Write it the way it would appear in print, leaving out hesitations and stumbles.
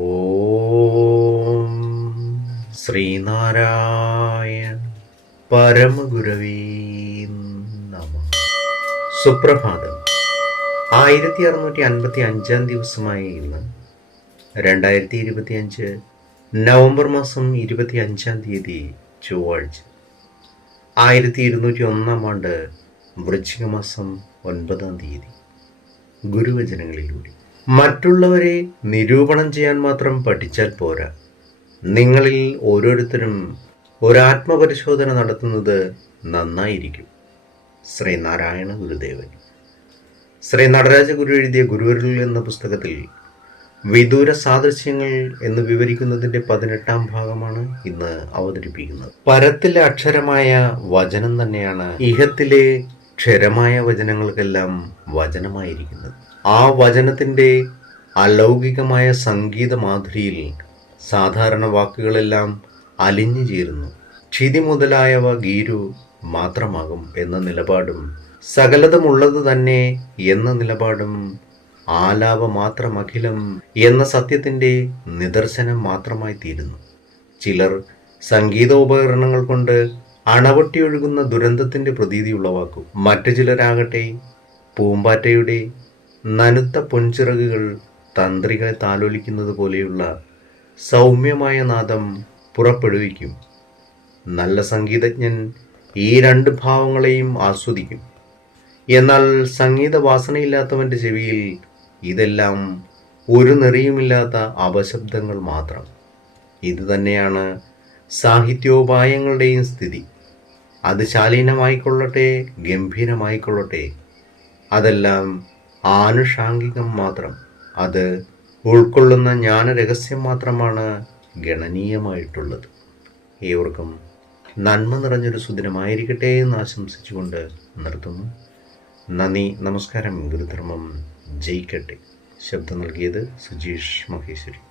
ഓം ശ്രീനാരായണ പരമഗുരവേ നമഃ. സുപ്രഭാതം. 1655 ദിവസമായ ഇന്ന് 2025 നവംബർ മാസം 25 തീയതി ചൊവ്വാഴ്ച. 1201 ആണ്ട് വൃശ്ചിക മാസം 9 തീയതി. ഗുരുവചനങ്ങളിലൂടെ മറ്റുള്ളവരെ നിരൂപണം ചെയ്യാൻ മാത്രം പഠിച്ചാൽ പോരാ, നിങ്ങളിൽ ഓരോരുത്തരും ഒരാത്മപരിശോധന നടത്തുന്നത് നന്നായിരിക്കും. ശ്രീനാരായണ ഗുരുദേവൻ. ശ്രീ നടരാജ ഗുരു എഴുതിയ ഗുരുവരുൾ എന്ന പുസ്തകത്തിൽ വിദൂര സാദൃശ്യങ്ങൾ എന്ന് വിവരിക്കുന്നതിൻ്റെ 18ാം ഭാഗമാണ് ഇന്ന് അവതരിപ്പിക്കുന്നത്. പരത്തിലെ അക്ഷരമായ വചനം തന്നെയാണ് ഇഹത്തിലെ ക്ഷരമായ വചനങ്ങൾക്കെല്ലാം വചനമായിരിക്കുന്നത്. ആ വചനത്തിൻ്റെ അലൗകികമായ സംഗീത മാധുരിയിൽ സാധാരണ വാക്കുകളെല്ലാം അലിഞ്ഞു ചേരുന്നു. ക്ഷിതി മുതലായവ ഗീരു മാത്രമാകും എന്ന നിലപാടും സകലതുമുള്ളത് തന്നെ എന്ന നിലപാടും ആലാപ മാത്രമഖിലം എന്ന സത്യത്തിൻ്റെ നിദർശനം മാത്രമായി തീരുന്നു. ചിലർ സംഗീതോപകരണങ്ങൾ കൊണ്ട് അണവട്ടിയൊഴുകുന്ന ദുരന്തത്തിൻ്റെ പ്രതീതി ഉളവാക്കും. മറ്റു ചിലരാകട്ടെ പൂമ്പാറ്റയുടെ നനുത്ത പൊൻചിറകുകൾ തന്ത്രികൾ താലോലിക്കുന്നത് പോലെയുള്ള സൗമ്യമായ നാദം പുറപ്പെടുവിക്കും. നല്ല സംഗീതജ്ഞൻ ഈ രണ്ട് ഭാവങ്ങളെയും ആസ്വദിക്കും. എന്നാൽ സംഗീത വാസനയില്ലാത്തവൻ്റെ ചെവിയിൽ ഇതെല്ലാം ഒരു നെറിയുമില്ലാത്ത അപശബ്ദങ്ങൾ മാത്രം. ഇതുതന്നെയാണ് സാഹിത്യോപായങ്ങളുടെയും സ്ഥിതി. അത് ശാലീനമായിക്കൊള്ളട്ടെ, ഗംഭീരമായിക്കൊള്ളട്ടെ, അതെല്ലാം ആനുഷാംഗികം മാത്രം. അത് ഉൾക്കൊള്ളുന്ന ജ്ഞാനരഹസ്യം മാത്രമാണ് ഗണനീയമായിട്ടുള്ളത്. ഏവർക്കും നന്മ നിറഞ്ഞൊരു സുദിനമായിരിക്കട്ടെ എന്ന് ആശംസിച്ചുകൊണ്ട് നിർത്തുന്നു. നന്ദി, നമസ്കാരം. ഗുരുധർമ്മം ജയിക്കട്ടെ. ശബ്ദം നൽകിയത് സുജീഷ് മഹേശ്വരി.